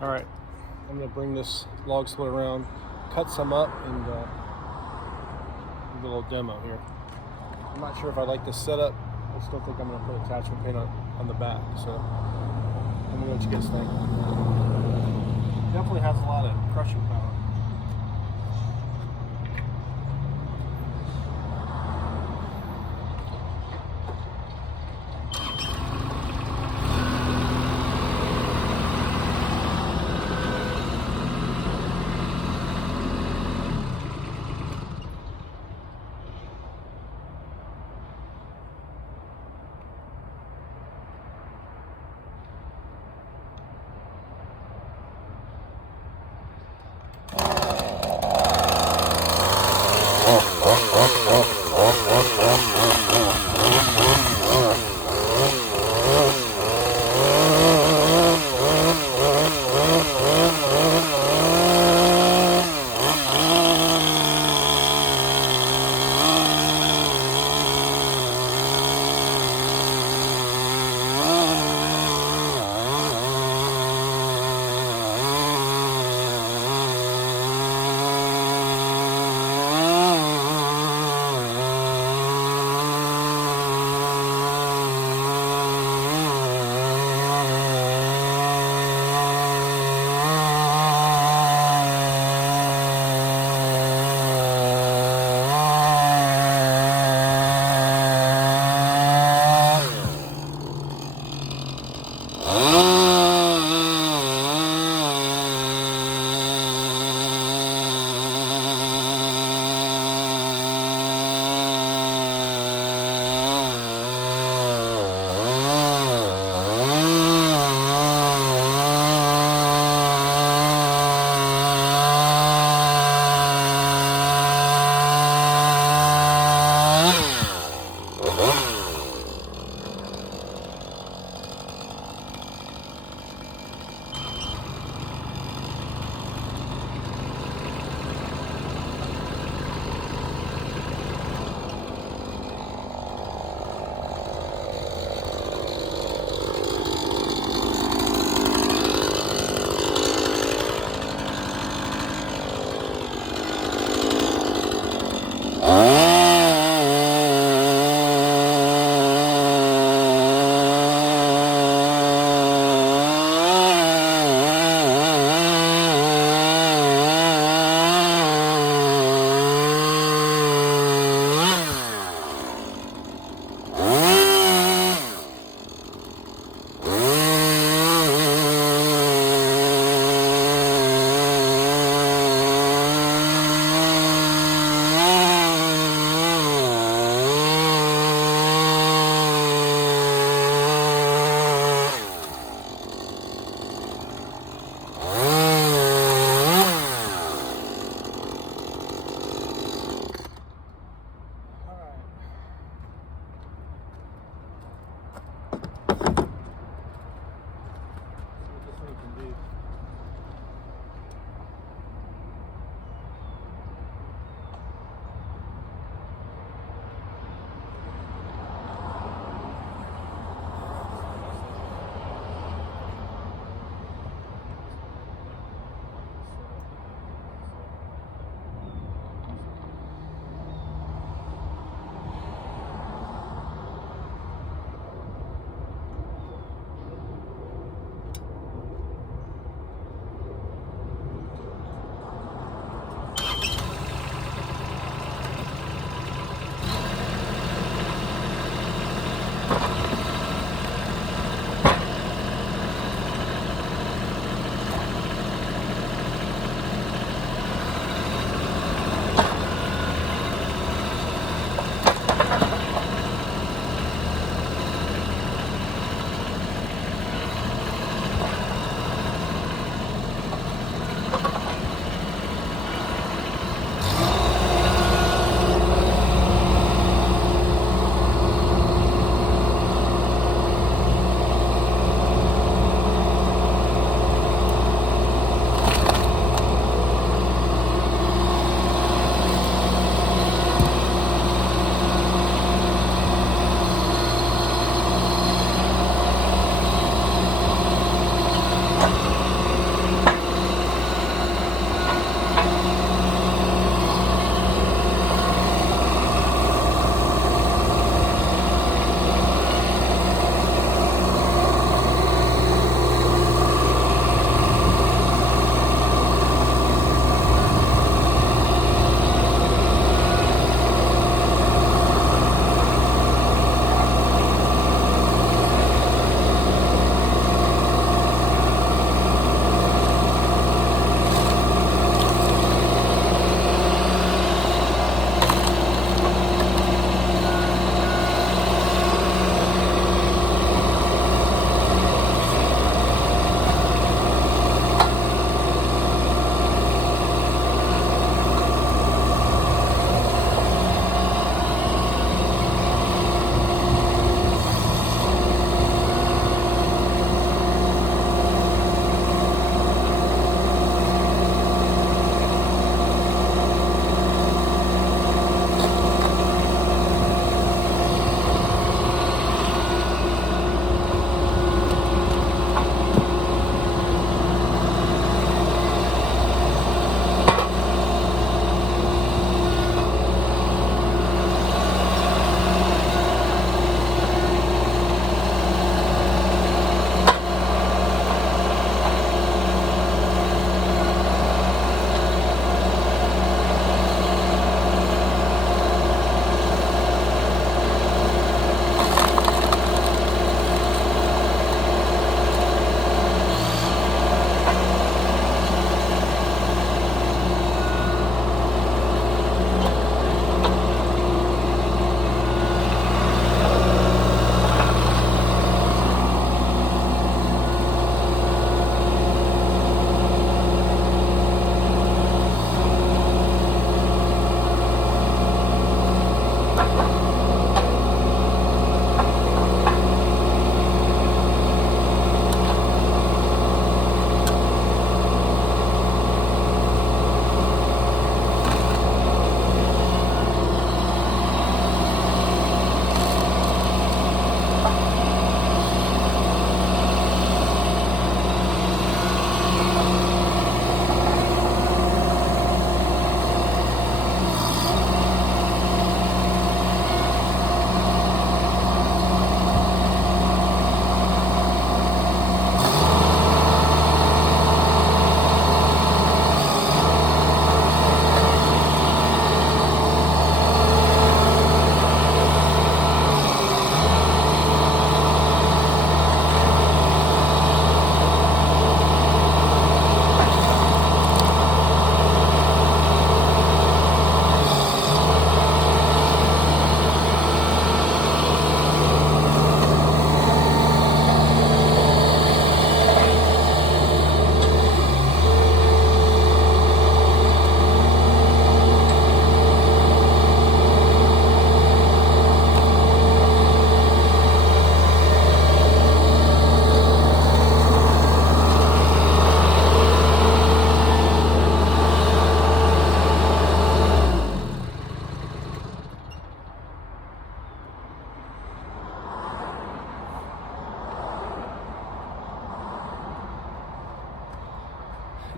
All right, I'm gonna bring this log split around, cut some up, and do a little demo here. I'm not sure if I like this setup. I still think I'm gonna put attachment paint on the back. So let me know what you guys think. Definitely has a lot of crushing power.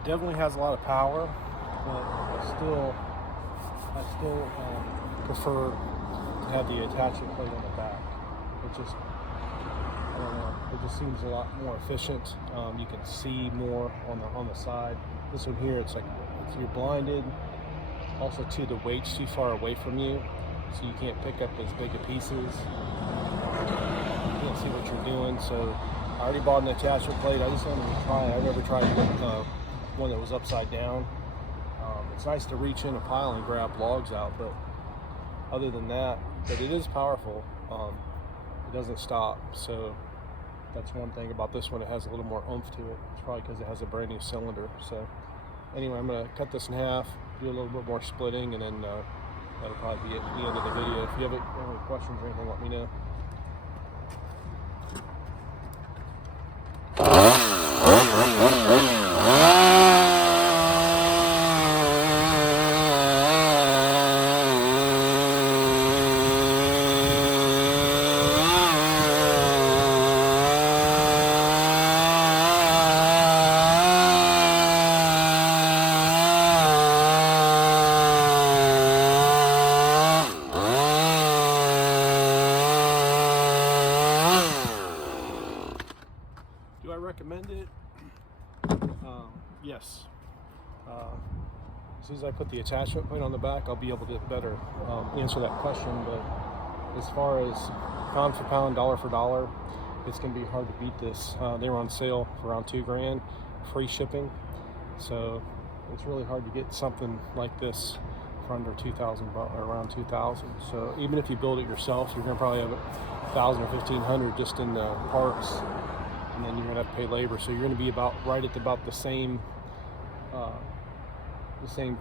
definitely has a lot of power, but I still prefer to have the attachment plate on the back. It just, I don't know, it just seems a lot more efficient. You can see more on the side. This one here, it's like you're blinded. Also, too, the weight's too far away from you, so you can't pick up as big of pieces. You can't see what you're doing. So I already bought an attachment plate. I just wanted to try it. I've never tried one that was upside down. It's nice to reach in a pile and grab logs out, but other than that, but it is powerful. It doesn't stop. So that's one thing about this one. It has a little more oomph to it. It's probably because it has a brand new cylinder. So anyway, I'm going to cut this in half, do a little bit more splitting, and then that'll probably be at the end of the video. If you have any questions or anything, let me know. Do I recommend it? Yes. As soon as I put the attachment plate on the back, I'll be able to better answer that question. But as far as pound for pound, dollar for dollar, it's going to be hard to beat this. They were on sale for around $2,000, free shipping. So it's really hard to get something like this for under $2,000 or around $2,000. So even if you build it yourself, you're going to probably have $1,000 or $1,500 just in the parts. And then you're going to have to pay labor, so you're going to be right at about the same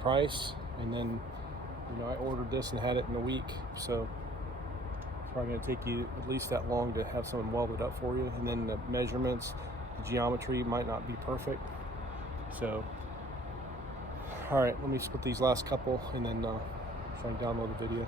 price. And then, I ordered this and had it in a week, so it's probably going to take you at least that long to have someone weld it up for you. And then the measurements, the geometry might not be perfect. So, all right, let me split these last couple and then try and download the video.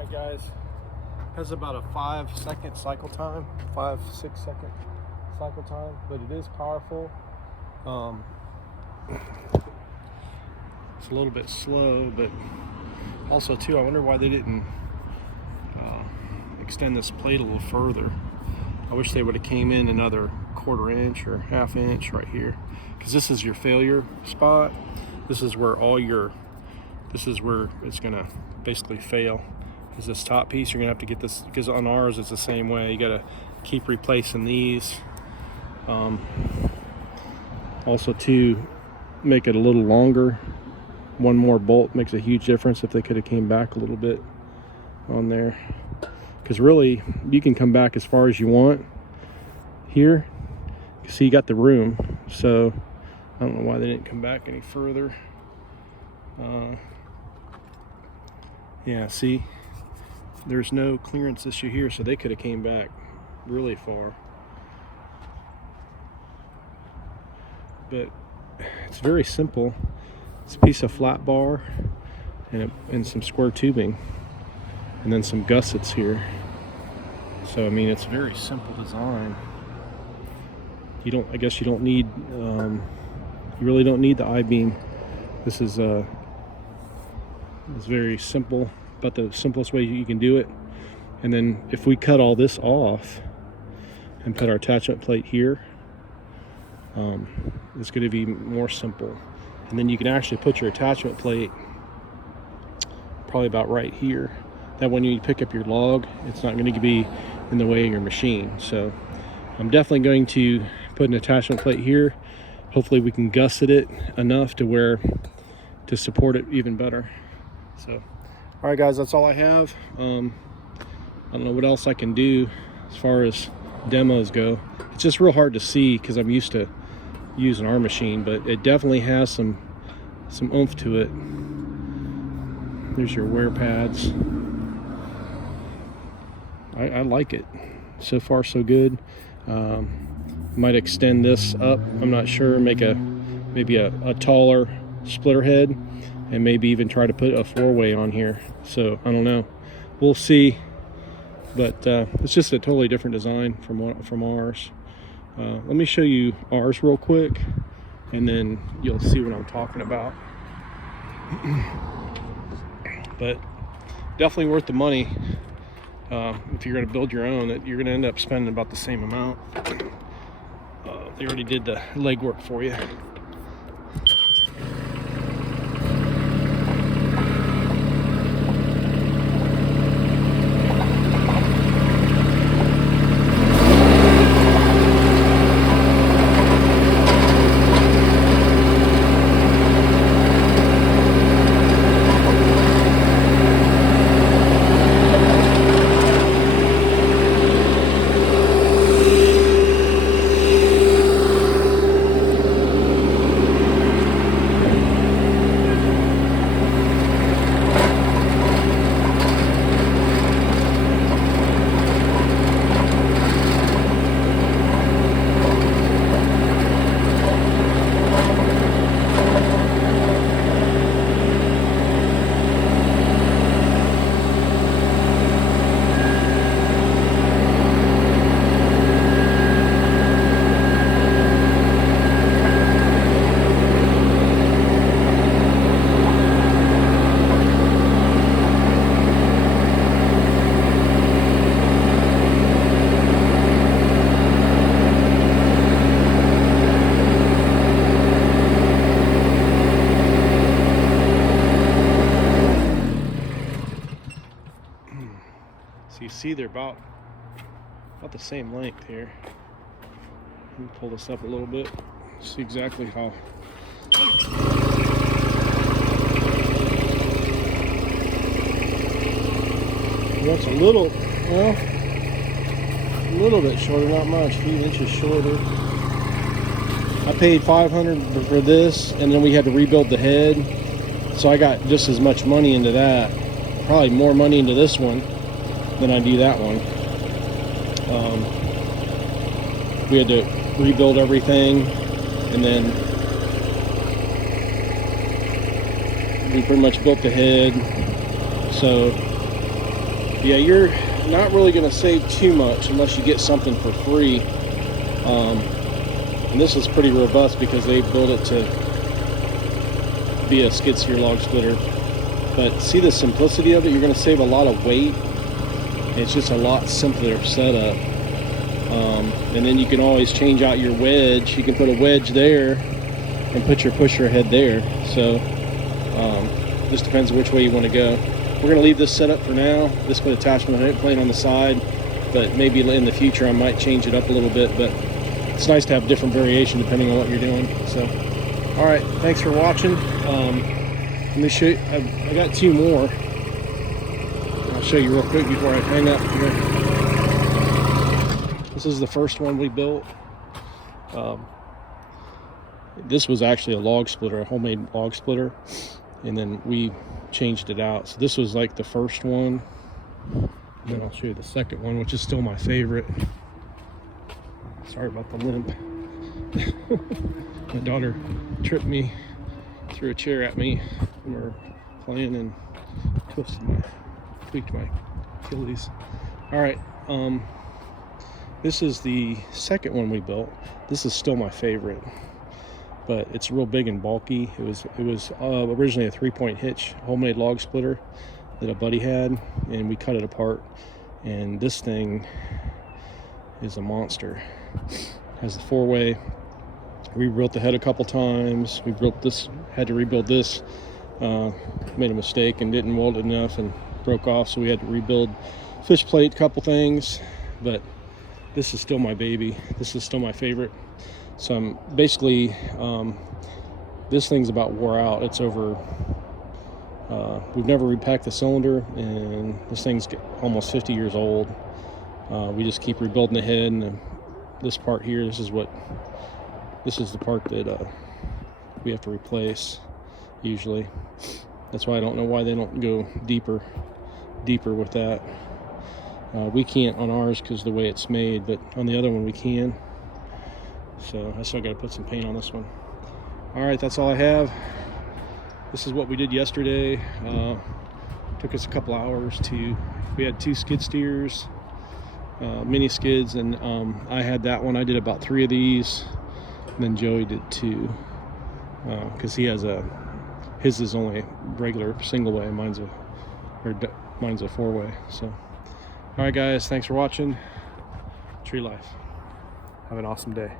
Alright guys, has about a 5-second cycle time, 5-6-second cycle time, but it is powerful. It's a little bit slow, but also too, I wonder why they didn't extend this plate a little further. I wish they would have came in another 1/4 inch or 1/2 inch right here, because this is your failure spot. This is where this is where it's gonna basically fail, is this top piece. You're gonna have to get this, because on ours it's the same way. You gotta keep replacing these. Also to make it a little longer, one more bolt makes a huge difference. If they could have came back a little bit on there, because really you can come back as far as you want here. See, you got the room, so I don't know why they didn't come back any further. Yeah, see, there's no clearance issue here, so they could have came back really far. But it's very simple. It's a piece of flat bar and some square tubing, and then some gussets here. So I mean, it's a very simple design. I guess you don't need, you really don't need the I-beam. This is it's very simple, about the simplest way you can do it. And then if we cut all this off and put our attachment plate here, it's going to be more simple. And then you can actually put your attachment plate probably about right here. That when you pick up your log, it's not going to be in the way of your machine. So I'm definitely going to put an attachment plate here. Hopefully we can gusset it enough to support it even better. So, all right guys, that's all I have. I don't know what else I can do as far as demos go. It's just real hard to see because I'm used to using our machine, but it definitely has some oomph to it. There's your wear pads. I like it. So far so good. Might extend this up, I'm not sure, make maybe a taller splitter head, and maybe even try to put a 4-way on here. So I don't know, we'll see. But it's just a totally different design from ours. Let me show you ours real quick, and then you'll see what I'm talking about. But definitely worth the money. If you're going to build your own, you're going to end up spending about the same amount. They already did the legwork for you. So you see they're about the same length here. Let me pull this up a little bit, see exactly how. That's a little bit shorter, not much, a few inches shorter. I paid $500 for this, and then we had to rebuild the head, so I got just as much money into that, probably more money into this one than I do that one. We had to rebuild everything, and then we pretty much built the head. So Yeah, you're not really going to save too much unless you get something for free. And this is pretty robust because they built it to be a skid steer log splitter. But see the simplicity of it? You're going to save a lot of weight. It's just a lot simpler setup. And then you can always change out your wedge. You can put a wedge there and put your pusher head there. So just depends which way you want to go. We're going to leave this set up for now. This put attachment plane on the side, but maybe in the future I might change it up a little bit. But it's nice to have different variation depending on what you're doing. So, all right, thanks for watching. Let me show you. I got two more. I'll show you real quick before I hang up here. This is the first one we built. This was actually a log splitter, a homemade log splitter, and then we changed it out. So this was like the first one, and then I'll show you the second one, which is still my favorite. Sorry about the limp. My daughter tripped me, threw a chair at me when we were playing and tweaked my Achilles. All right, this is the second one we built. This is still my favorite, but it's real big and bulky. It was originally a 3-point hitch homemade log splitter that a buddy had, and we cut it apart. And this thing is a monster. Has the 4-way. We rebuilt the head a couple times. We built this, had to rebuild this. Made a mistake and didn't weld it enough and broke off, so we had to rebuild fish plate, a couple things. But this is still my baby. This is still my favorite. So I'm basically, this thing's about wore out. It's over, we've never repacked the cylinder, and this thing's almost 50 years old. We just keep rebuilding the head, and this part here, this is the part that we have to replace usually. That's why I don't know why they don't go deeper with that. We can't on ours because the way it's made, but on the other one we can. So I still got to put some paint on this one. All right, that's all I have. This is what we did yesterday. Took us a couple hours we had 2 skid steers, mini skids, and I had that one. I did about 3 of these, and then Joey did 2, because his is only regular single way, mine's a 4-way. So, all right guys, thanks for watching. Tree life. Have an awesome day.